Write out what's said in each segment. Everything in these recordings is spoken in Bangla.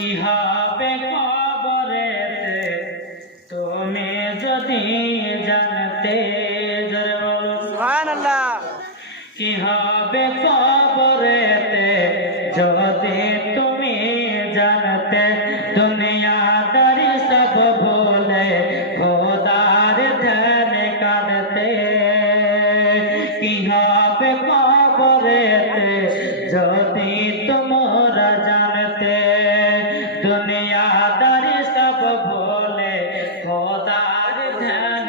কি হবে কবরেতে তুমি যদি জানতে বলো কি হবে কবরেতে যদি তুমি জানতে দুনিয়াদারি সব ভুলে খোদার ধ্যান কাঁদতে? কি হবে কবরেতে যদি তোমরা খোদার ধ্যান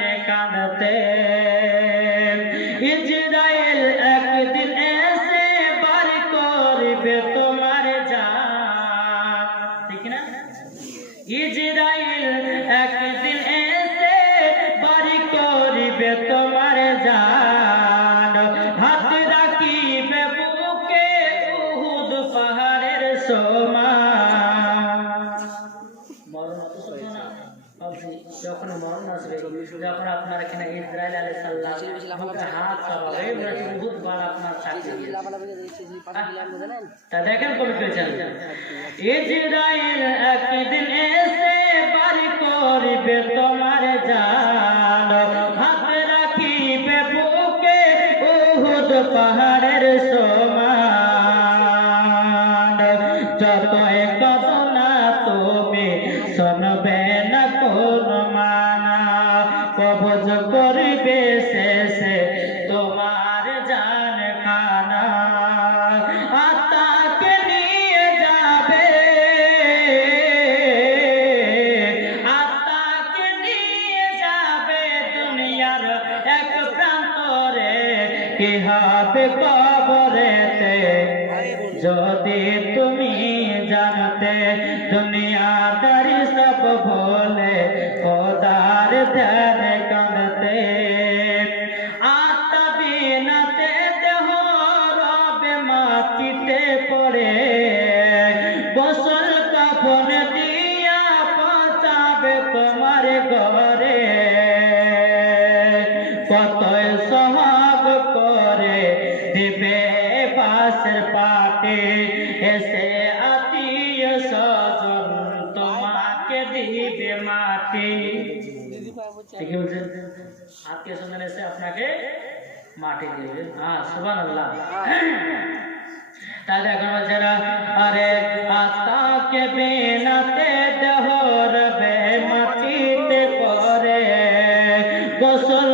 একদিন এসে বার করবে তোমার জান ঠিক না? ইসরায়েল একদিন এসে বার করবে তোমার জান হাত বুকে উহুদ পাহাড়ের যখন মরণ আসবে, যখন আপনার এখানে ইসরায়েল আলাই সাল্লাম মুখে হাত বহুত বার আপনার তা দেখেন কবি পেয়েছেন ইসরায়েল একদিন এসে বাড়ি করিবে তোমার জান। হাত রাখিবে বুকে পাহাড়ের সমান। যতই কত না তুমি শুনবে কবজ করিবে শেষে তোমার জান খানা আত্মাকে নিয়ে যাবে। আত্মাকে নিয়ে যাবে দুনিয়ার এক প্রান্তরে। কি হবে কবরেতে? যদি তুমি জানতে দুনিয়াদারি সব ভোলে খোদার ধ্যান সহাব করে দিবে বাসের পাটে এসে তোমাকে দিবে মাটি। ঠিকই এসে আপনাকে মাটি দিবে। হ্যাঁ সুবান তাহলে না, আরে আত্মাকে বেনাতে দেহরবে মাটিতে পরে গোসল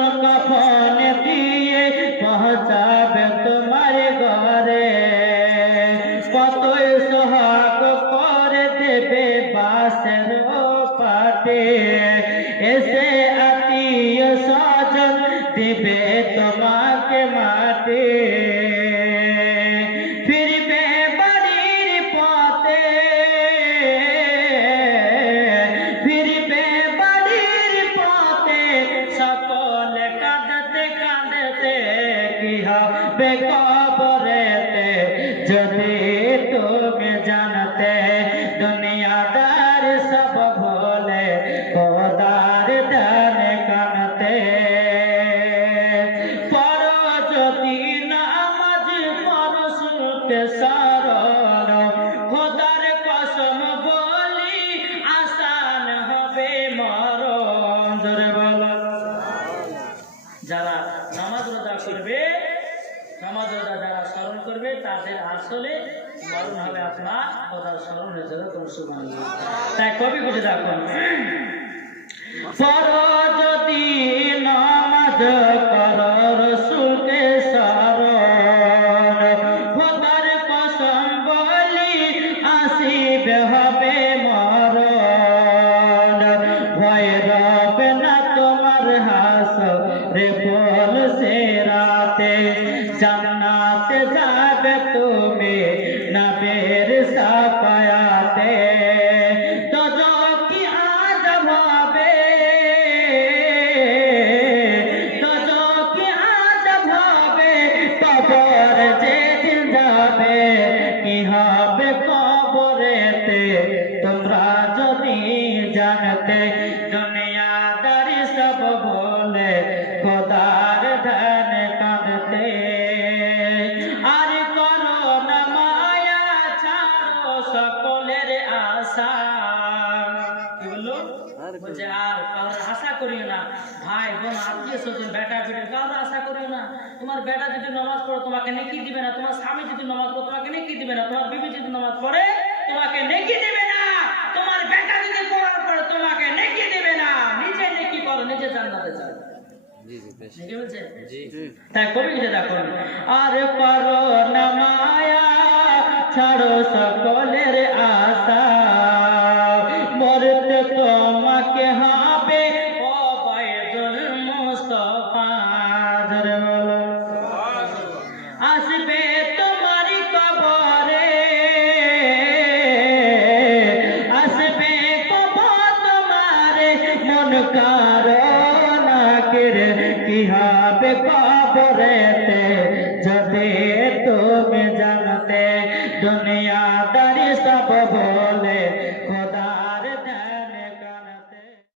পাটে এসে আত্মীয় স্বজন দিবে তোমাকে মাটি ফিরবে বাড়ির পথে ফিরবে বাড়ির পথে সকলে কাঁদতে কাঁদতে কি হবে তাদের আসলে মরণ হবে আপনার খোদার স্মরণ হয়ে যাবে কোন সুমান তাই কবি বুঝে রাখুন। পর যদি নামাজ দুনিয়াদারি সব বলে, খোদার ধ্যান কাঁদতে। আর করো না মায়া, ছাড়ো সকলের আশা। করিও না। ভাই, বোন আশা করিও না। তোমার বেটা যদি নামাজ পড়ে, তোমাকে নেকি দিবে না। তোমার স্বামী যদি নামাজ পড়ে, তোমাকে নেকি দিবে না। তোমার বিবি যদি নামাজ পড়ে, তোমাকে নেকি দিবে না তোমার বেটা যদি কোরআন পড়ে দেবে না। নিজে নেকি করো নিজে জান্নাতে যাও। তাই কবি যে দেখুন আর পারো না মায়া ছাড়ো সকলের আশা। কবরেতে যদি তুমি জানতে দুনিয়াদারি সব